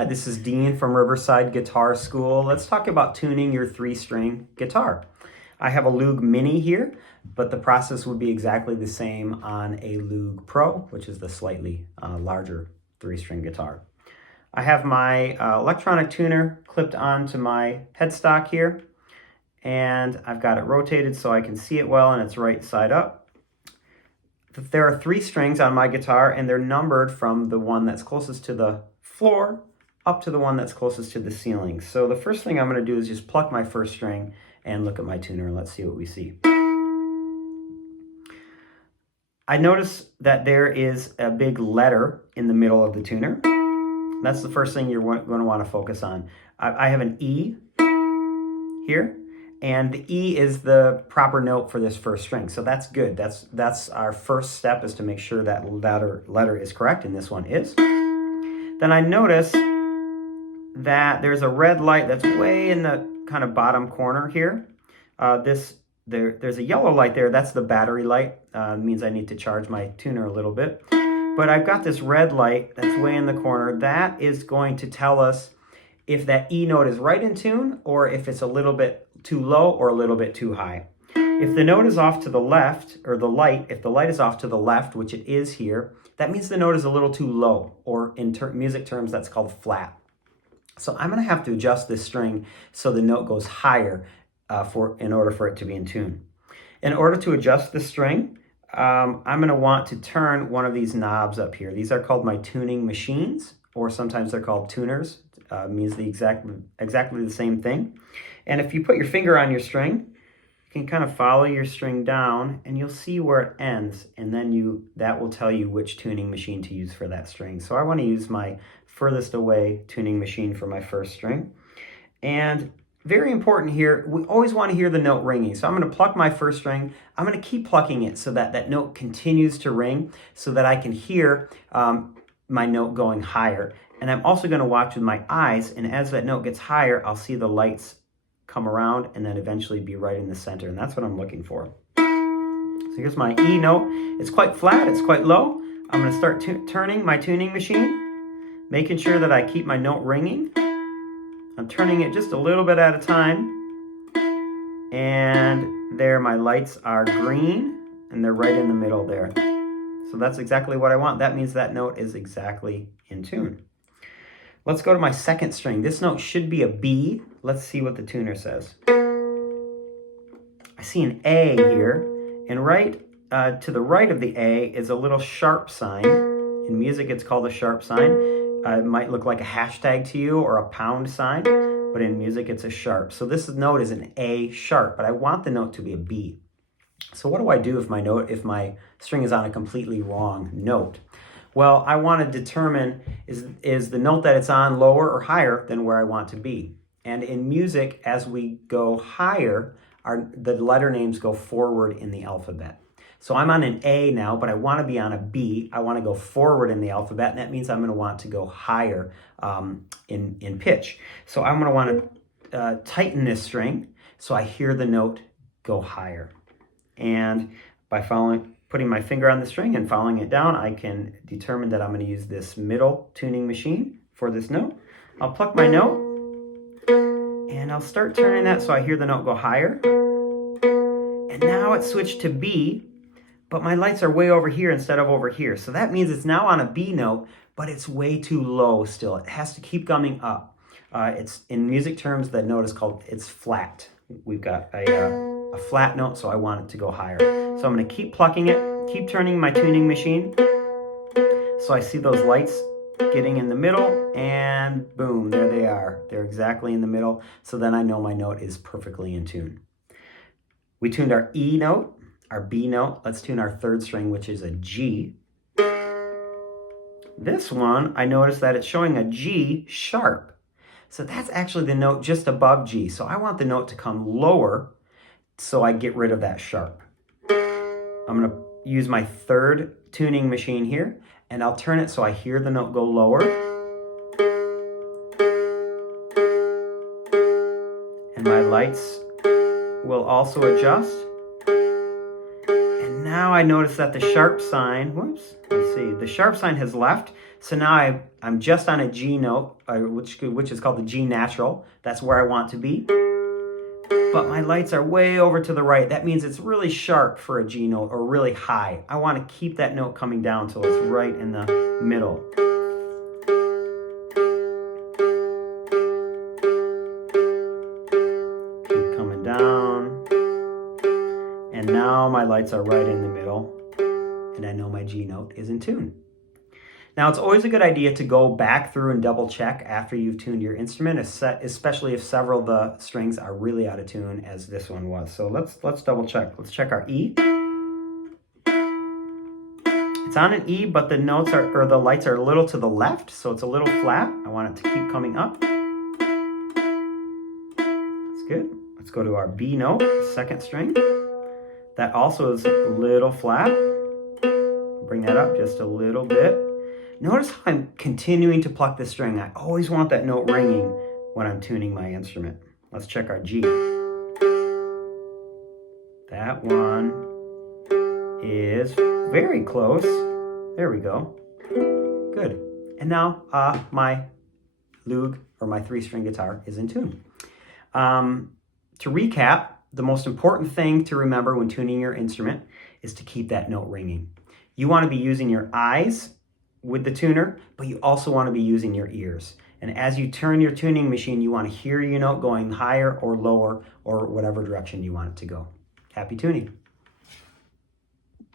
Hi, this is Dean from Riverside Guitar School. Let's talk about tuning your 3-string guitar. I have a Loog Mini here, but the process would be exactly the same on a Loog Pro, which is the slightly larger 3-string guitar. I have my electronic tuner clipped onto my headstock here, and I've got it rotated so I can see it well, and it's right side up. There are 3 strings on my guitar, and they're numbered from the one that's closest to the floor up to the one that's closest to the ceiling. So the first thing I'm going to do is just pluck my first string and look at my tuner, and let's see what we see. I notice that there is a big letter in the middle of the tuner. That's the first thing you're going to want to focus on. I have an E here, and the E is the proper note for this first string. So that's good. That's our first step, is to make sure that letter is correct, and this one is. Then I notice that there's a red light that's way in the kind of bottom corner here. There's a yellow light there. That's the battery light. Means I need to charge my tuner a little bit. But I've got this red light that's way in the corner. That is going to tell us if that E note is right in tune, or if it's a little bit too low or a little bit too high. If the note is off to the left, or if the light is off to the left, which it is here, that means the note is a little too low, or in music terms, that's called flat. So I'm going to have to adjust this string so the note goes higher in order for it to be in tune. In order to adjust the string, I'm going to want to turn one of these knobs up here. These are called my tuning machines, or sometimes they're called tuners. Means exactly the same thing. And if you put your finger on your string, you can kind of follow your string down, and you'll see where it ends, and then that will tell you which tuning machine to use for that string. So I want to use my furthest away tuning machine for my first string. And very important here, we always want to hear the note ringing. So I'm going to pluck my first string. I'm going to keep plucking it so that that note continues to ring, so that I can hear my note going higher. And I'm also going to watch with my eyes, and as that note gets higher, I'll see the lights come around and then eventually be right in the center, and that's what I'm looking for. So here's my E note. It's quite flat, it's quite low. I'm going to start turning my tuning machine, making sure that I keep my note ringing. I'm turning it just a little bit at a time, and there my lights are green, and they're right in the middle there. So that's exactly what I want. That means that note is exactly in tune. Let's go to my second string. This note should be a B. Let's see what the tuner says. I see an A here, and right to the right of the A is a little sharp sign. In music, it's called a sharp sign. It might look like a hashtag to you, or a pound sign, but in music, it's a sharp. So this note is an A sharp, but I want the note to be a B. So what do I do if my string is on a completely wrong note? Well, I want to determine, is the note that it's on lower or higher than where I want to be? And in music, as we go higher, the letter names go forward in the alphabet. So I'm on an A now, but I want to be on a B. I want to go forward in the alphabet, and that means I'm going to want to go higher in pitch. So I'm going to want to tighten this string so I hear the note go higher. And by putting my finger on the string and following it down, I can determine that I'm going to use this middle tuning machine for this note. I'll pluck my note, and I'll start turning that so I hear the note go higher. And now it's switched to B, but my lights are way over here instead of over here. So that means it's now on a B note, but it's way too low still. It has to keep coming up. It's in music terms, that note is it's flat. We've got a flat note, so I want it to go higher. So I'm going to keep plucking it, keep turning my tuning machine. So I see those lights getting in the middle, and boom, there they are. They're exactly in the middle. So then I know my note is perfectly in tune. We tuned our E note, our B note. Let's tune our third string, which is a G. This one, I noticed that it's showing a G sharp. So that's actually the note just above G. So I want the note to come lower, so I get rid of that sharp. I'm going to use my third tuning machine here, and I'll turn it so I hear the note go lower. And my lights will also adjust. And now I notice that the sharp sign, the sharp sign has left, So now I'm just on a G note, which is called the G natural. That's where I want to be. But my lights are way over to the right. That means it's really sharp for a G note, or really high. I want to keep that note coming down till it's right in the middle. Keep coming down. And now my lights are right in the middle. And I know my G note is in tune. Now, it's always a good idea to go back through and double check after you've tuned your instrument, especially if several of the strings are really out of tune, as this one was. So let's double check. Let's check our E. It's on an E, but the notes are, or the lights are a little to the left, so it's a little flat. I want it to keep coming up. That's good. Let's go to our B note, second string. That also is a little flat. Bring that up just a little bit. Notice how I'm continuing to pluck the string. I always want that note ringing when I'm tuning my instrument. Let's check our G. That one is very close. There we go. Good. And now my Loog, or my 3-string guitar, is in tune. To recap, the most important thing to remember when tuning your instrument is to keep that note ringing. You want to be using your eyes with the tuner, but you also want to be using your ears. And as you turn your tuning machine, you want to hear your note going higher or lower, or whatever direction you want it to go. Happy tuning.